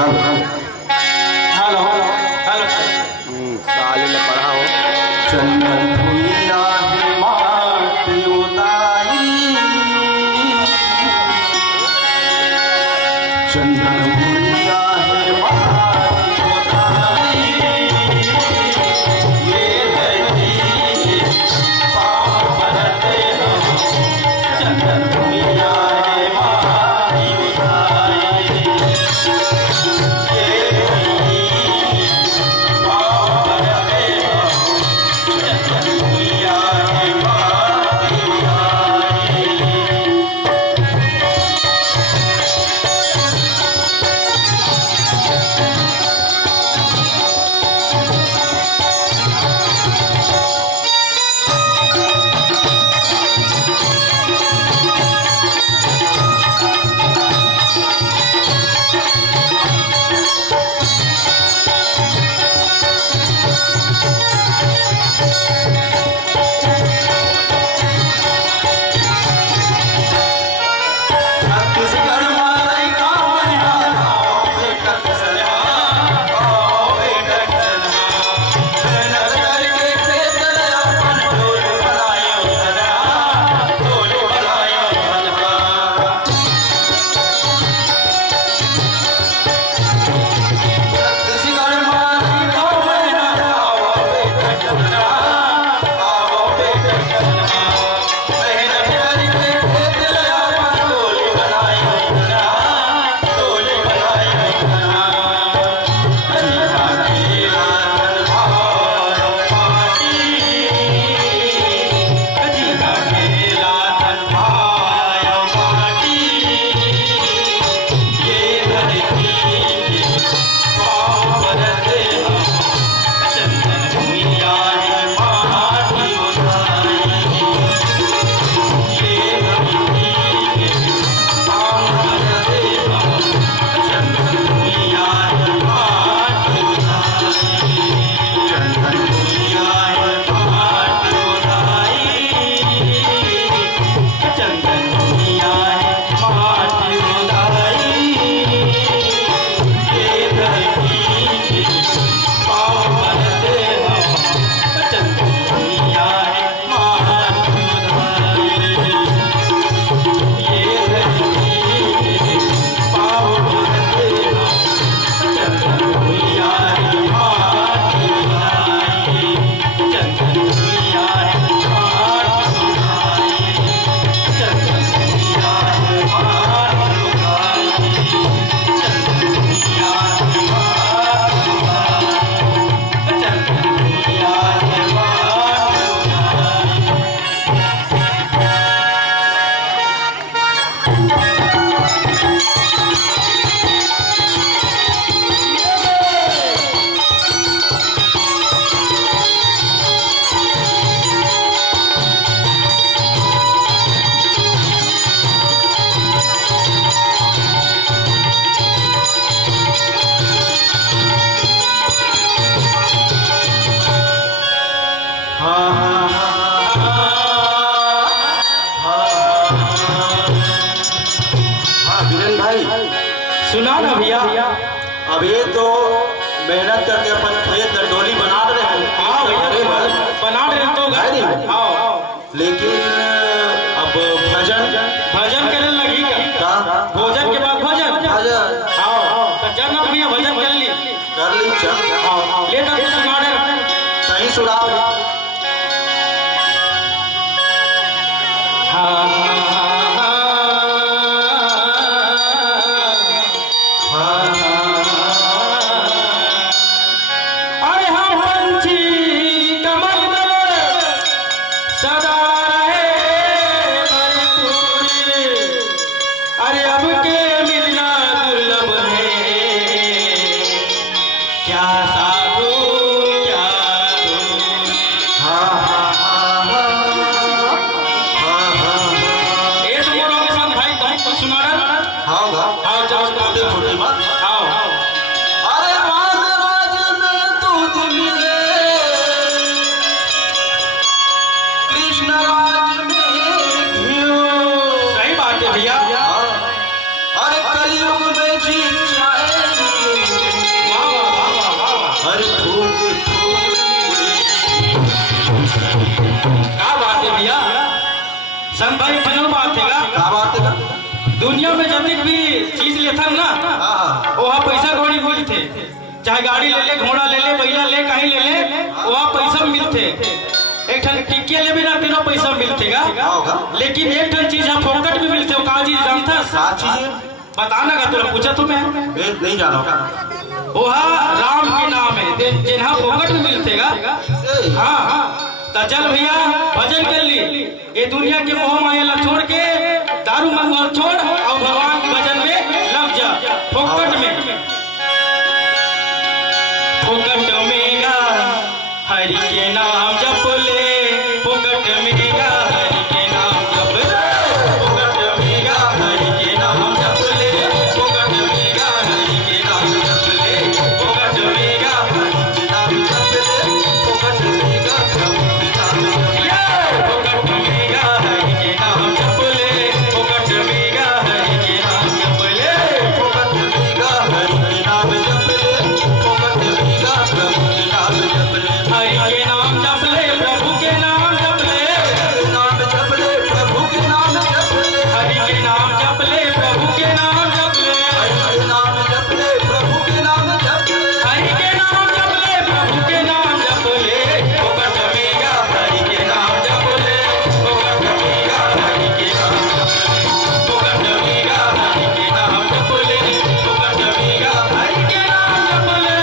Hello hello साले ने पढ़ा हो चंदन भुइया है माटी उताई चंदन भुइया है माटी उताई ये धरती पाँव परते हम चंदन भुइया है माटी उताई सुना ना भैया, अब ये तो मेहनत करके अपन खेत में डोली बना रहे हैं। हाँ भैया बना रहे तो लेकिन अब भजन करने लगी का भोजन के बाद भजन तो चल ना भैया भजन कर ली चल ले कर सुना रहे कहीं सुना सही बात है भैया। अरे कलयुग में जी सन भाई बनल बात है का बात है दुनिया में जब भी चीज लेता ना हां वहाँ पैसा कौड़ी मिलते, चाहे गाड़ी ले ले, घोड़ा ले ले, बैला ले, कहीं ले ले, वहाँ पैसा मिलते। एक ठन टिक्के ले भी ना बिना पैसा मिलतेगा, लेकिन एक ठन चीज हम फोकट में मिलते हो। का चीज जानता है? का चीज बताना का तुला पूछा तो मैं नहीं जानो का वहाँ राम के नाम है जिन्हा फोकट में मिलतेगा। हाँ तो चल भैया भजन कर ली, ये दुनिया के मोह माया ला छोड़ के दारू मंगवा छोड़ और भगवान के भजन में लग जा। फोकट में फोकट में गा हरि के नाम जप ले, फोकट में गा हरि के नाम जप ले, फोकट में गा हरि के नाम जप ले, फोकट में गा हरि के नाम जप ले, फोकट में गा हरि के नाम जप ले, फोकट में गा प्रभु के नाम जप ले, फोकट में गा हरि के नाम जप ले, फोकट में गा हरि के नाम जप ले, फोकट में गा हरि के नाम जप ले, फोकट में गा प्रभु के नाम जप ले, हरि के नाम जप ले, प्रभु के नाम जप ले, नाम जप ले प्रभु के नाम जप ले, हरि के नाम जप ले, प्रभु के नाम जप ले, हरि के नाम जप ले प्रभु के नाम जप ले, हरि के नाम जप ले, प्रभु के नाम जप ले, फोकट में गा हरि के नाम जप ले, फोकट में गा हरि के नाम जप ले, फोकट में गा हरि के नाम जप ले, फोकट में गा हरि के नाम जप ले।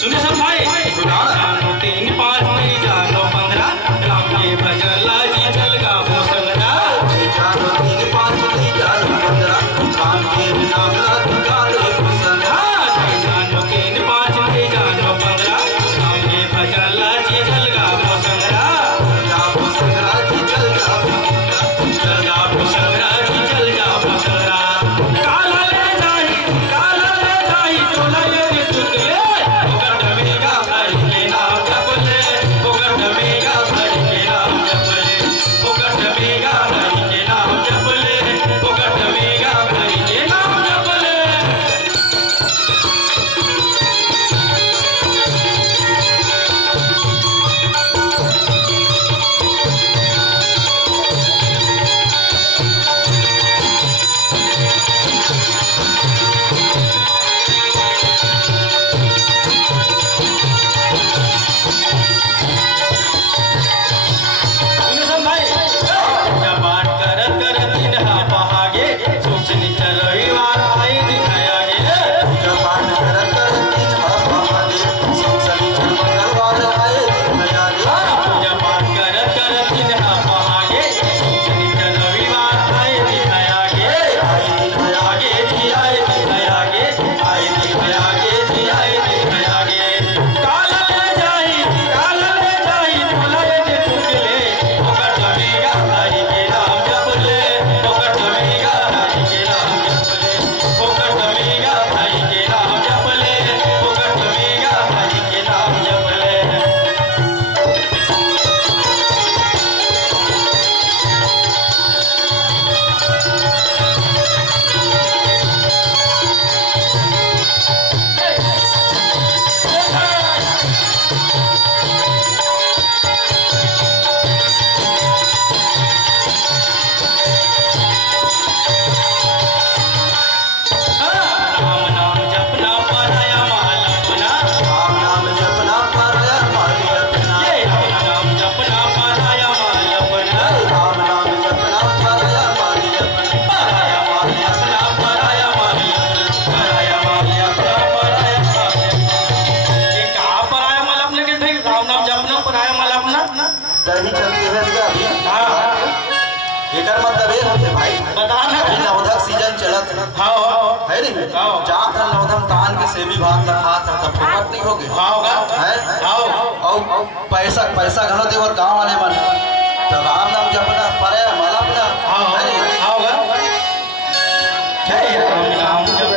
सुने सब भाई, जानो 3 5 नहीं जानो 15, राम के भजन लाजी चल गा वो संगरा, जानो 3 5 नहीं जानो 15, राम के नाम ला गाले संग। जानो 3 5 नहीं जानो 15, राम के भजन लाजी चल गा वो संगरा, जापो संगराजी चल जा चल गा वो संगरा जी चल गा वो संगरा। काला ले जाई तोला ये चुगले, फोकट में गा हरि के नाम जप ले, फोकट में गा हरि के नाम जप ले, फोकट में गा हरि के नाम जप ले, फोकट में गा हरि के नाम जप ले। सुनो सब भाई, पूजा पाठ करत करत इन्हा बहागे, सोचनी चल रविवार आई दिखाया गे, जब पाठ करत करत दिन भागे संसली चल मंगलवार आए दिन भयाले पूजा पाठ करत करत इन्हा बहागे, सोचनी चल रविवार आई दिखाया गे, आए दिन भयागे जी आई दिखाया गे, आई दिखाया गे जी आई दिखाया गे। काला ले जाई तोला ये दे चुगले, फोकट में गा हरि के नाम जप ले, फोकट में गा हरि के नाम जप ले, फोकट में गा हरि के नाम जप ले, फोकट में गा हरि के नाम जप ले। राम नाम जपना पराया माल अपना, राम नाम जपना पाया माली अपना ये राम नाम जपना पराया माल अपना, राम नाम जपना पाया माली अपना पराया माल अपना, पराया माल अपना, पराया माल अपना, पराया माल अपना। ये कहाँ पराया माल अपने के थे? राम नाम जपना पराया माल अपना। तभी चलती है इसका अभी हाँ एकर मतलब ये होते भाई बता ना। अभी नवधक सीजन चलत हाँ है नहीं हाँ। जात है नवधम तान के सेवी भात खात है तब फोकट नहीं होगे हाँ होगा है हाँ और पैसा घनो देवत गांव वाले मन तो राम नाम जपना परे माला अपना हाँ है नहीं हाँ होगा। जय राम नाम जप